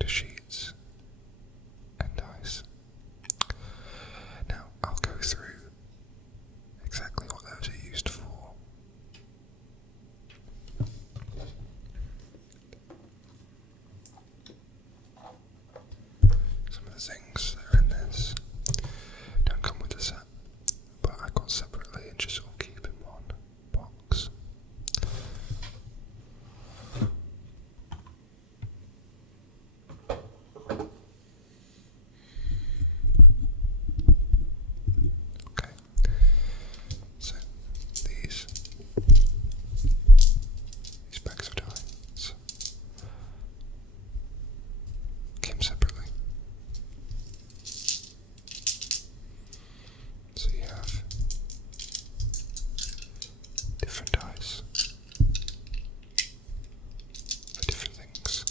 character sheets and dice. Now, I'll go through exactly what those are used for. Some of the things that are in this don't come with the set, but I got separately and just all keep in one box. Okay, so these bags of dice came separately. So you have different dice for different things,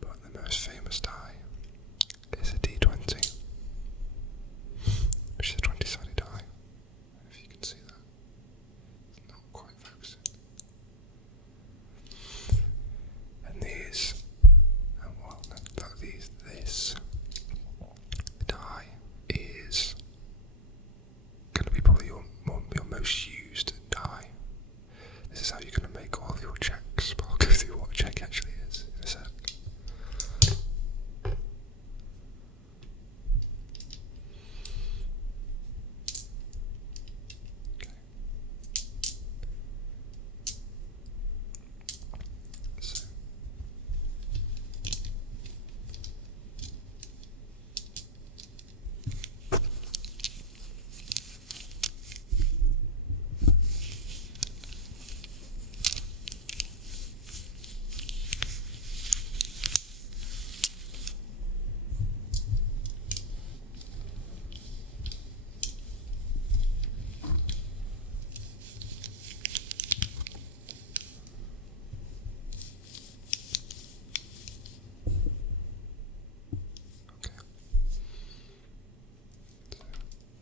but the most famous die is a D20, which is a 20-sided die, if you can see that. It's not quite focusing. And these, this die is going to be probably your most used die. This is how you're going to make all of your checks, but I'll go through what a check actually is in a sec. Okay. So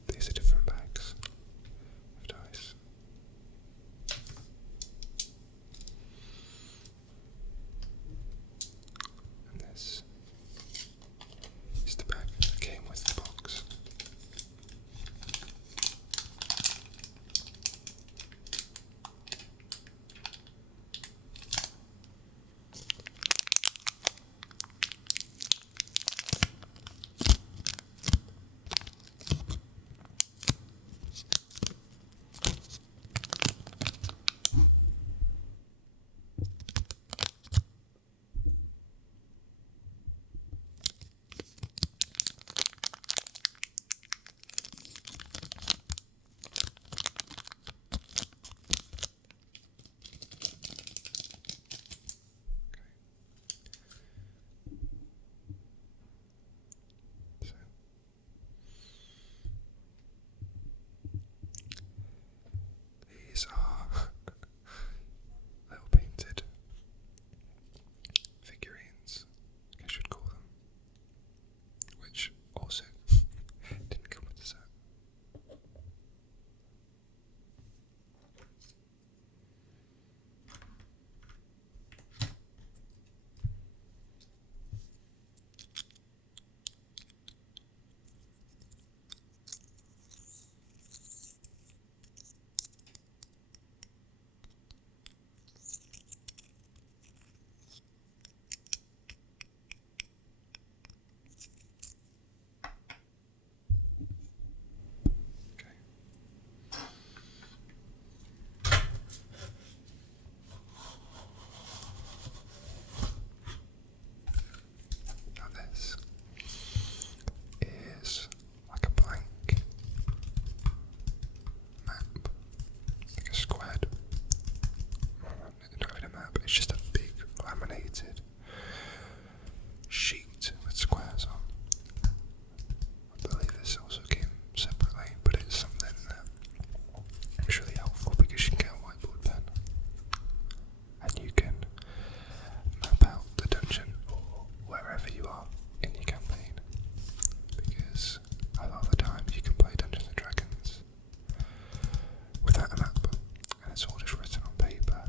these are different bags of dice. And this is the bag that came with the box. These are little painted figurines, I should call them, which also didn't come with the set. Now this is like a blank map, like a squared, not even a map, it's just a big laminated sheet with squares on. I believe this also came separately, but it's something that is really helpful because you can get a whiteboard pen and you can map out the dungeon or wherever you are in your campaign, because a lot of the time you can play Dungeons and Dragons without a map and it's all just written on paper.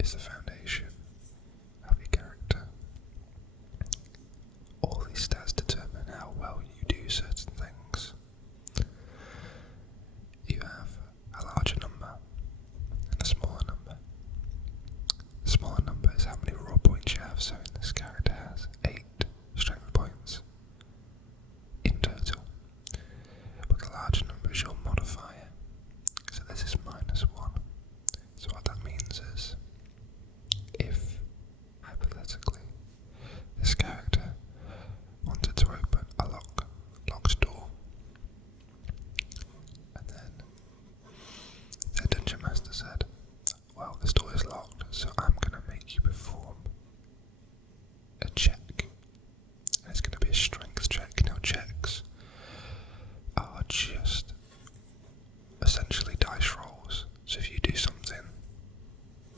is the foundation of your character. All these stats determine how well you do certain things. You have a larger number and a smaller number. The smaller number is how many raw points you have, so this character has 8 strength points in total. But the larger number is your modifier, so this is -1. So what that means is, if, hypothetically, this character wanted to open a locked door, and then the Dungeon Master said, well, this door is locked, so I'm going to make you perform a check. And it's going to be a strength check. Now, checks are just essentially dice rolls. So if you do something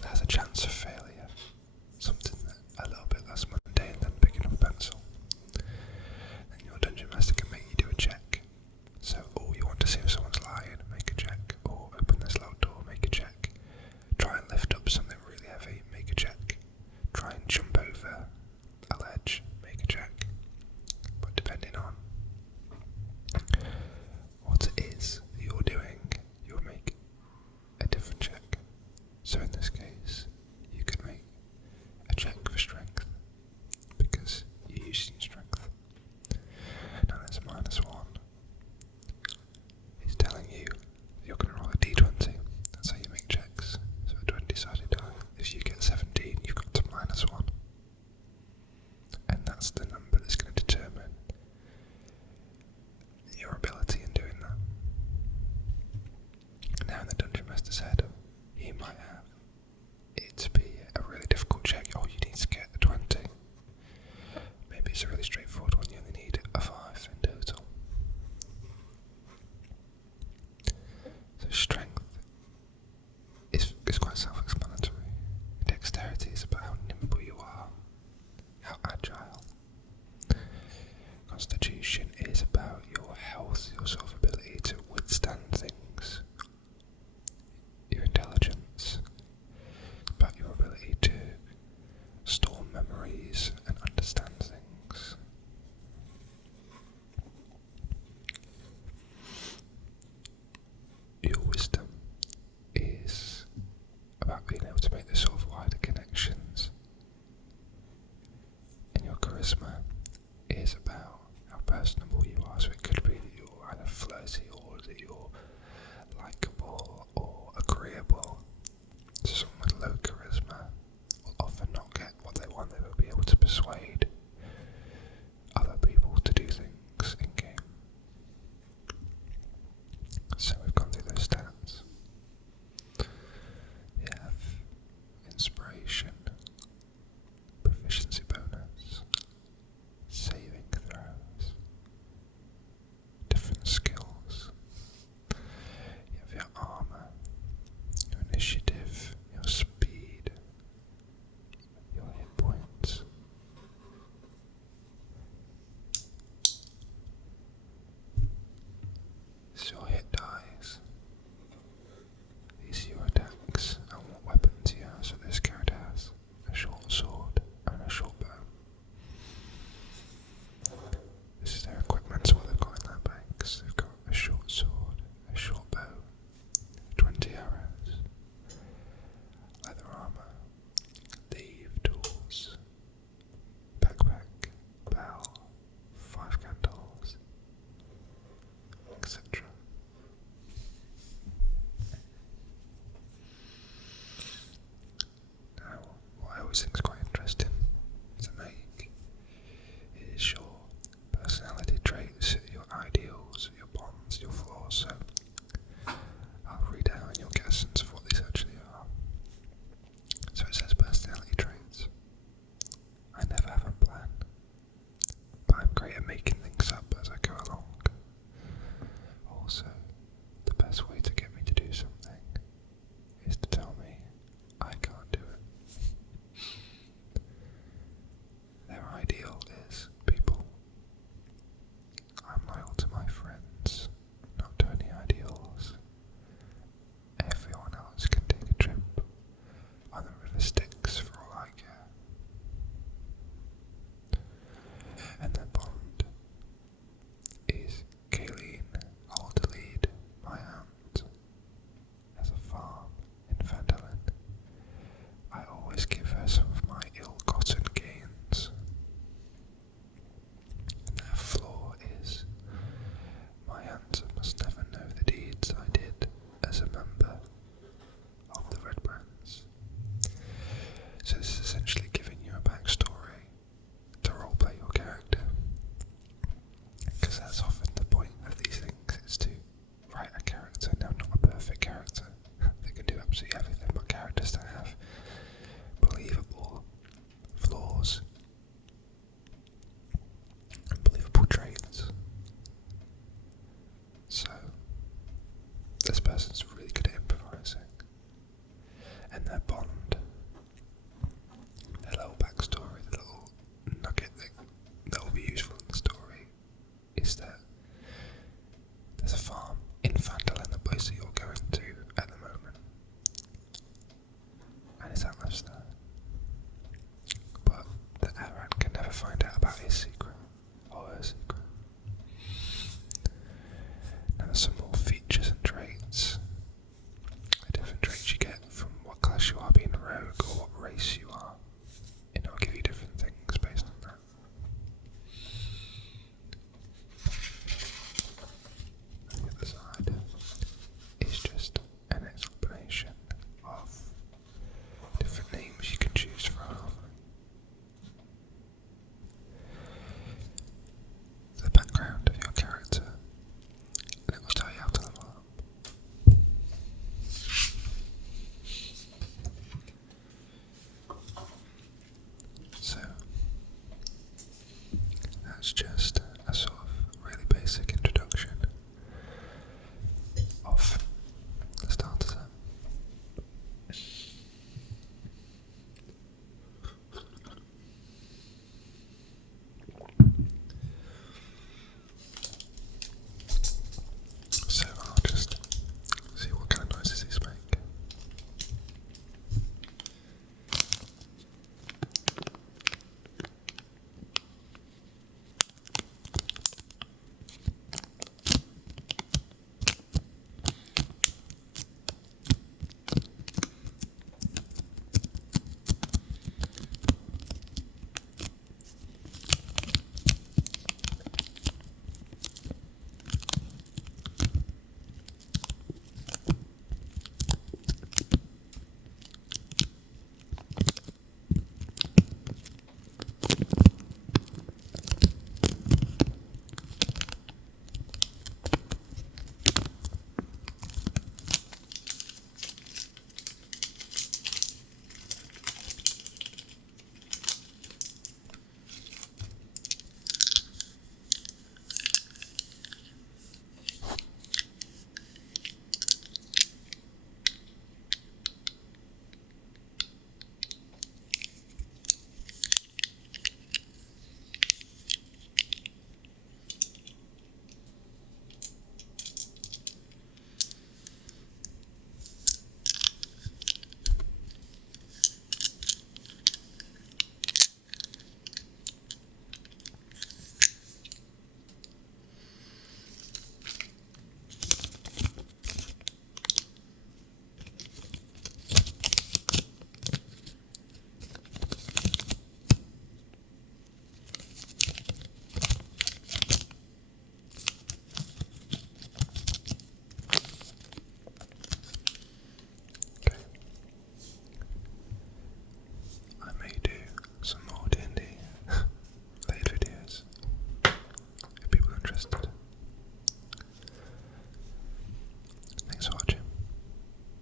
that has a chance of failure, something a little bit less mundane than picking up a pencil, then your Dungeon Master can make you do a check. So, you want to see if someone's lying, make a check. Or open this locked door, make a check. Try and lift up something really heavy, make a check. Try and jump over a ledge, make a check. But depending on what it is that you're doing, you'll make a different check. So in this case, you could make a check for strength, because you're using strength. Now there's a -1. It's telling you you're going to roll a d20. That's how you make checks. So a 20-sided die. If you get 17, you've got to -1. And that's the number that's going to determine your ability in doing that. Now in the Dungeon Master's head, he might have it to be a really difficult check. Oh, you need to get a 20. Maybe it's a really straightforward one. You only need a 5 in total. So strength is quite self-explanatory. Dexterity is about how nimble you are, how agile. Constitution is about your health, your sort of ability to withstand things. Your intelligence is about your ability to store memories and understand things. Your wisdom is about being able to make the sort of wider connections. And your charisma is about how personable you are. So it could be that you're either flirty or that you're likeable or agreeable. So someone with low charisma will often not get what they want. They will be able to persuade other people to do things in game. So we've gone through those stats. You have inspiration, proficiency bonus, saving throws, different skills. You have your armor, your initiative, your speed, your hit points. So your hit dies. These are your attacks and what weapons you have. So this character has a short sword and a short bow. This is their equipment, so what they've got in their bags. They've got a short sword, a short bow, 20 arrows, leather armor, thief tools, backpack, bell, 5 candles, etc. Now, what I always think is quite interesting to make is your personality traits, your ideals, your bonds, your flaws. So I'll read out and you'll get a sense of what these actually are. So it says personality traits. I never have a plan, but I'm great at making things up as I go along. Also, the best way to get me to do something is to tell me I can't do it. is that left side?